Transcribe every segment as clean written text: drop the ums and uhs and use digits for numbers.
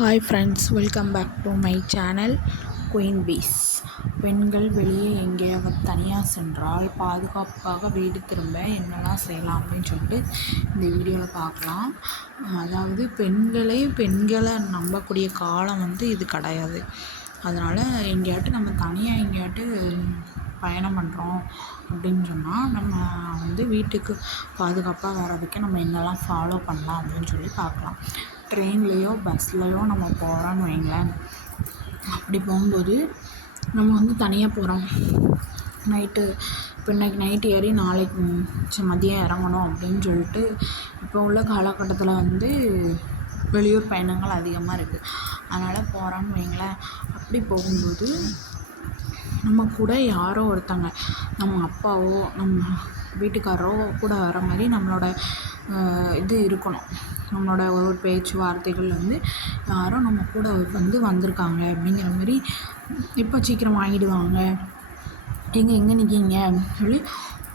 Hi friends, welcome back to my channel queen bees. பெண்கள் வெளியே எங்கேயாவது தனியாக சென்றால் பாதுகாப்பாக வீடு திரும்ப என்னெல்லாம் செய்யலாம் அப்படின்னு சொல்லிட்டு இந்த வீடியோவில் பார்க்கலாம். அதாவது பெண்களை நம்பக்கூடிய காலம் இது கிடையாது. அதனால் எங்கேயாட்டு நம்ம தனியாக எங்கேயாட்டு பயணம் பண்ணுறோம் அப்படின்னு சொன்னால் நம்ம வீட்டுக்கு பாதுகாப்பாக வர்றதுக்கு நம்ம என்னெல்லாம் ஃபாலோ பண்ணலாம் அப்படின்னு சொல்லி பார்க்கலாம். ட்ரெயின்லேயோ பஸ்லேயோ நம்ம போகிறோன்னு வைங்களேன். அப்படி போகும்போது நம்ம தனியாக போகிறோம், நைட்டு இப்போ இன்றைக்கி நைட்டு ஏறி நாளைக்கு மதியம் இறங்கணும் அப்படின்னு சொல்லிட்டு இப்போ உள்ள காலகட்டத்தில் வெளியூர் பயணங்கள் அதிகமாக இருக்குது. அதனால் போகிறோன்னு வைங்களேன். அப்படி போகும்போது நம்ம கூட யாரோ ஒருத்தங்க, நம்ம அப்பாவோ நம்ம வீட்டுக்காரரோ கூட வர மாதிரி நம்மளோட இருக்கணும். நம்மளோட ஒரு பேச்சுவார்த்தைகள் யாரோ நம்ம கூட வந்திருக்காங்க அப்படிங்கிற மாதிரி, இப்போ சீக்கிரம் வாங்கிடுவாங்க, எங்கே நிற்கிங்க அப்படின்னு சொல்லி,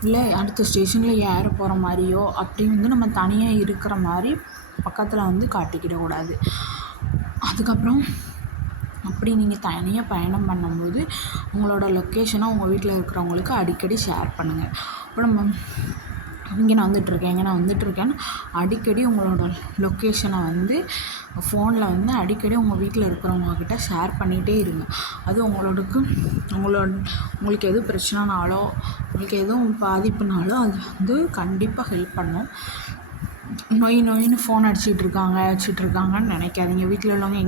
இல்லை அடுத்த ஸ்டேஷனில் ஏற போகிற மாதிரியோ அப்படி நம்ம தனியாக இருக்கிற மாதிரி பக்கத்தில் காட்டிக்கிடக்கூடாது. அதுக்கப்புறம் அப்படி நீங்கள் தனியாக பயணம் பண்ணும்போது உங்களோட லொக்கேஷனை உங்கள் வீட்டில் இருக்கிறவங்களுக்கு அடிக்கடி ஷேர் பண்ணுங்கள். இப்போ நம்ம இங்கே நான் வந்துட்டுருக்கேன்னு அடிக்கடி உங்களோட லொக்கேஷனை ஃபோனில் அடிக்கடி உங்கள் வீட்டில் இருக்கிறவங்கக்கிட்ட ஷேர் பண்ணிகிட்டே இருங்க. அது உங்களுக்கு எதுவும் பிரச்சனைனாலோ உங்களுக்கு எதுவும் பாதிப்புனாலோ அது கண்டிப்பாக ஹெல்ப் பண்ணும். நொயின்னு ஃபோன் வச்சிட்ருக்காங்கன்னு நினைக்காதீங்க. வீட்டில் உள்ளவங்க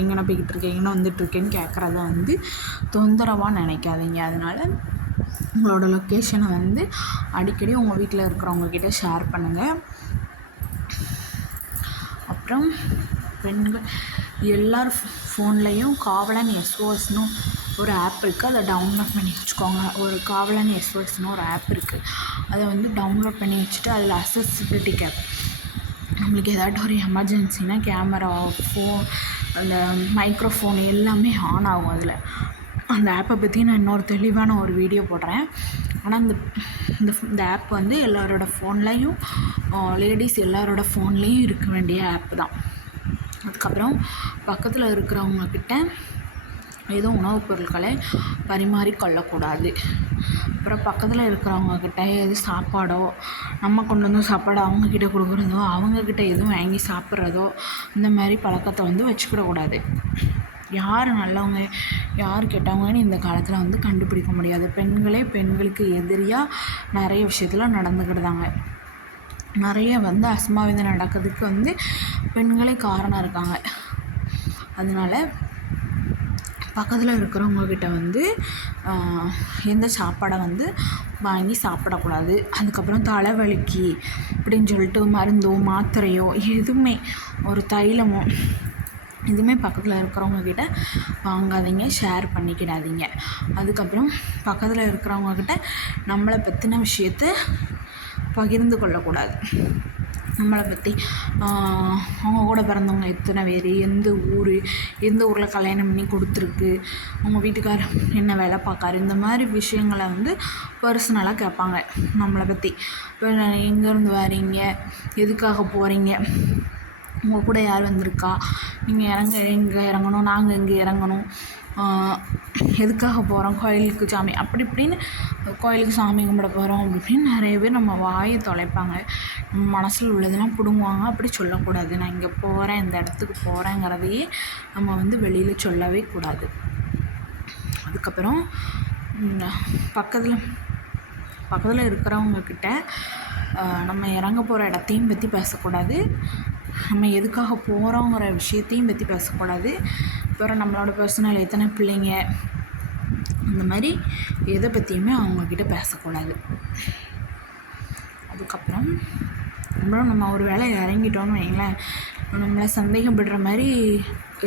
எங்கேனா போய்கிட்டு இருக்கேன், எங்கேனா வந்துட்டுருக்கேன்னு கேட்குறத தொந்தரவாக நினைக்காதீங்க. அதனால் உங்களோட லொக்கேஷனை அடிக்கடி உங்கள் வீட்டில் இருக்கிறவங்கக்கிட்ட ஷேர் பண்ணுங்கள். அப்புறம் பெண்கள் எல்லார் ஃபோன்லேயும் காவலன் SOSன்னு ஒரு ஆப் இருக்குது. அதை டவுன்லோட் பண்ணி வச்சுக்கோங்க. ஒரு காவலன் SOSன்னு ஒரு ஆப் இருக்குது. அதை டவுன்லோட் பண்ணி வச்சுட்டு அதில் அக்சசிபிலிட்டி கேப், நம்மளுக்கு ஏதாட்டும் ஒரு எமர்ஜென்சினா கேமரா, ஃபோன், அந்த மைக்ரோஃபோன் எல்லாமே ஆன் ஆகும். அந்த ஆப்பை பற்றி நான் இன்னொரு தெளிவான ஒரு வீடியோ போடுறேன். ஆனால் இந்த ஆப் எல்லாரோட ஃபோன்லேயும், லேடிஸ் எல்லாரோட ஃபோன்லேயும் இருக்க வேண்டிய ஆப் தான். அதுக்கப்புறம் பக்கத்தில் இருக்கிறவங்கக்கிட்ட எதுவும் உணவுப் பொருட்களை பரிமாறிக்கொள்ளக்கூடாது. அப்புறம் பக்கத்தில் இருக்கிறவங்கக்கிட்ட எது சாப்பாடோ, நம்ம கொண்டு வந்து சாப்பாடு அவங்கக்கிட்ட கொடுக்குறதோ, அவங்கக்கிட்ட எதுவும் வாங்கி சாப்பிட்றதோ, இந்த மாதிரி பழக்கத்தை வச்சுக்கிடக்கூடாது. யார் நல்லவங்க யார் கெட்டவங்கன்னு இந்த காலத்தில் கண்டுபிடிக்க முடியாது. பெண்களுக்கு எதிரியாக நிறைய விஷயத்தில் நடந்துக்கிடுதாங்க. நிறைய அசம்பாவிதம் நடக்கிறதுக்கு பெண்களே காரணம் இருக்காங்க. அதனால் பக்கத்தில் இருக்கிறவங்கக்கிட்ட எந்த சாப்பாடை வாங்கி சாப்பிடக்கூடாது. அதுக்கப்புறம் தலைவலிக்கு அப்படின்னு சொல்லிட்டு மருந்தோ மாத்திரையோ எதுவுமே, ஒரு தைலமோ எதுவுமே பக்கத்தில் இருக்கிறவங்கக்கிட்ட வாங்காதீங்க, ஷேர் பண்ணிக்கிடாதீங்க. அதுக்கப்புறம் பக்கத்தில் இருக்கிறவங்கக்கிட்ட நம்மளை பற்றின விஷயத்தை பகிர்ந்து கொள்ளக்கூடாது. நம்மளை பற்றி அவங்க கூட பிறந்தவங்க எத்தனை பேர், எந்த ஊரில் கல்யாணம் பண்ணி கொடுத்துருக்கு, உங்கள் வீட்டுக்காரர் என்ன வேலை பார்க்காரு, இந்த மாதிரி விஷயங்களை பர்சனலாக கேட்பாங்க நம்மளை பற்றி. இப்போ எங்கேருந்து வரீங்க, எதுக்காக போகிறீங்க, உங்கள் கூட யார் வந்திருக்கா, நீங்கள் எங்கே இறங்கணும், நாங்கள் எங்கே இறங்கணும், எதுக்காக போகிறோம், கோயிலுக்கு சாமி அப்படி இப்படின்னு, கோயிலுக்கு சாமி கும்பிட போகிறோம் அப்படி இப்படின்னு நிறைய பேர் நம்ம வாயை தொலைப்பாங்க. நம்ம மனசில் உள்ளதெல்லாம் பிடுங்குவாங்க. அப்படி சொல்லக்கூடாது. நான் இங்கே போகிறேன், இந்த இடத்துக்கு போகிறேங்கிறதையே நம்ம வெளியில் சொல்லவே கூடாது. அதுக்கப்புறம் பக்கத்தில் இருக்கிறவங்கக்கிட்ட நம்ம இறங்க போகிற இடத்தையும் பற்றி பேசக்கூடாது, நம்ம எதுக்காக போகிறோங்கிற விஷயத்தையும் பற்றி பேசக்கூடாது. அப்புறம் நம்மளோட பர்சனல் எத்தனை பிள்ளைங்க, அந்த மாதிரி எதை பற்றியுமே அவங்கக்கிட்ட பேசக்கூடாது. அதுக்கப்புறம் நம்ம ஒரு வேளை இறங்கிட்டோன்னு வைங்களேன், நம்மளை சந்தேகப்படுற மாதிரி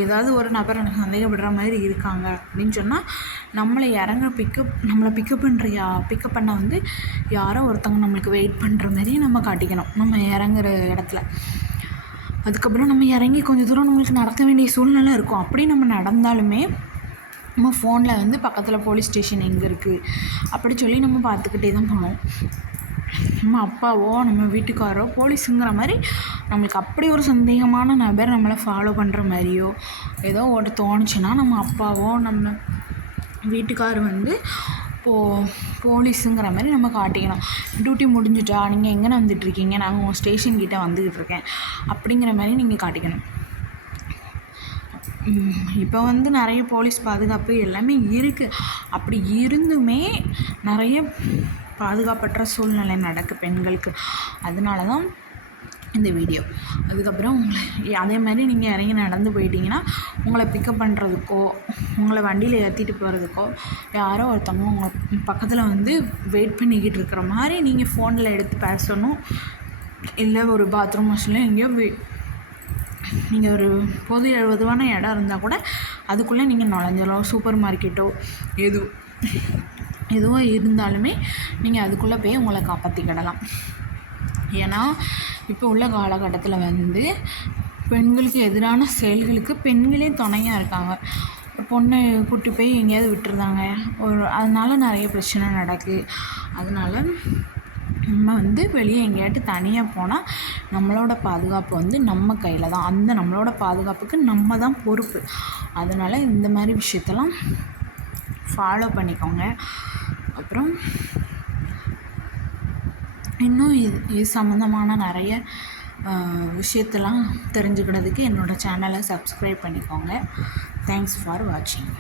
ஏதாவது ஒரு நபர் எனக்கு சந்தேகப்படுற மாதிரி இருக்காங்க அப்படின்னு சொன்னால், நம்மளை பிக்கப் பண்ண யாரோ ஒருத்தவங்க நம்மளுக்கு வெயிட் பண்ணுற மாதிரி நம்ம காட்டிக்கணும் நம்ம இறங்குற இடத்துல. அதுக்கப்புறம் நம்ம இறங்கி கொஞ்சம் தூரம் நம்மளுக்கு நடக்க வேண்டிய சூழ்நிலை இருக்கும். அப்படி நம்ம நடந்தாலுமே நம்ம ஃபோனில் பக்கத்தில் போலீஸ் ஸ்டேஷன் எங்கே இருக்குது அப்படி சொல்லி நம்ம பார்த்துக்கிட்டே தான் போகணும். நம்ம அப்பாவோ நம்ம வீட்டுக்காரோ போலீஸுங்கிற மாதிரி நம்மளுக்கு அப்படி ஒரு சந்தேகமான நபர் நம்மளை ஃபாலோ பண்ணுற மாதிரியோ ஏதோ ஒரு தோணுச்சுன்னா நம்ம அப்பாவோ நம்ம வீட்டுக்கார் வந்து போலீஸுங்கிற மாதிரி நம்ம காட்டிக்கணும். டியூட்டி முடிஞ்சிட்டா நீங்கள் எங்கேன்னு வந்துட்டுருக்கீங்க, நாங்கள் உங்கள் ஸ்டேஷன் கிட்டே வந்துக்கிட்டு இருக்கேன் அப்படிங்கிற மாதிரி நீங்கள் காட்டிக்கணும். இப்போ வந்து நிறைய போலீஸ் பாதுகாப்பு எல்லாமே இருக்குது. அப்படி இருந்துமே நிறைய பாதுகாப்பற்ற சூழ்நிலை நடக்குது பெண்களுக்கு. அதனால தான் இந்த வீடியோ. அதுக்கப்புறம் அதே மாதிரி நீங்கள் இறங்கி நடந்து போயிட்டீங்கன்னா உங்களை பிக்கப் பண்ணுறதுக்கோ உங்களை வண்டியில் ஏற்றிட்டு போகிறதுக்கோ யாரோ ஒருத்தவங்க உங்கள் பக்கத்தில் வந்து வெயிட் பண்ணிக்கிட்டு இருக்கிற மாதிரி நீங்கள் ஃபோனில் எடுத்து பேசணும். இல்லை ஒரு பாத்ரூம் வாஷ்லையும் எங்கேயோ நீங்கள் ஒரு பொது எழுவதுவான இடம் இருந்தால் கூட அதுக்குள்ளே நீங்கள் நுழைஞ்சிடலாம். சூப்பர் மார்க்கெட்டோ எதுவோ இருந்தாலுமே நீங்கள் அதுக்குள்ளே போய் உங்களை காப்பாற்றிக்கிடலாம். ஏன்னா இப்போ உள்ள காலகட்டத்தில் வந்து பெண்களுக்கு எதிரான செயல்களுக்கு பெண்களே துணையாக இருக்காங்க. பொண்ணை கூட்டி போய் எங்கேயாவது விட்டுருந்தாங்க அதனால் நிறைய பிரச்சனை நடக்குது. அதனால் நம்ம வந்து வெளியே எங்கேயாட்டு தனியாக போனால் நம்மளோட பாதுகாப்பு வந்து நம்ம கையில் தான். அந்த நம்மளோட பாதுகாப்புக்கு நம்ம தான் பொறுப்பு. அதனால் இந்த மாதிரி விஷயத்தெல்லாம் ஃபாலோ பண்ணிக்கோங்க. அப்புறம் இன்னும் இது சம்மந்தமான நிறைய விஷயத்தெல்லாம் தெரிஞ்சுக்கிறதுக்கு என்னோடய சேனலை சப்ஸ்கிரைப் பண்ணிக்கோங்க. தேங்க்ஸ் ஃபார் வாட்சிங்.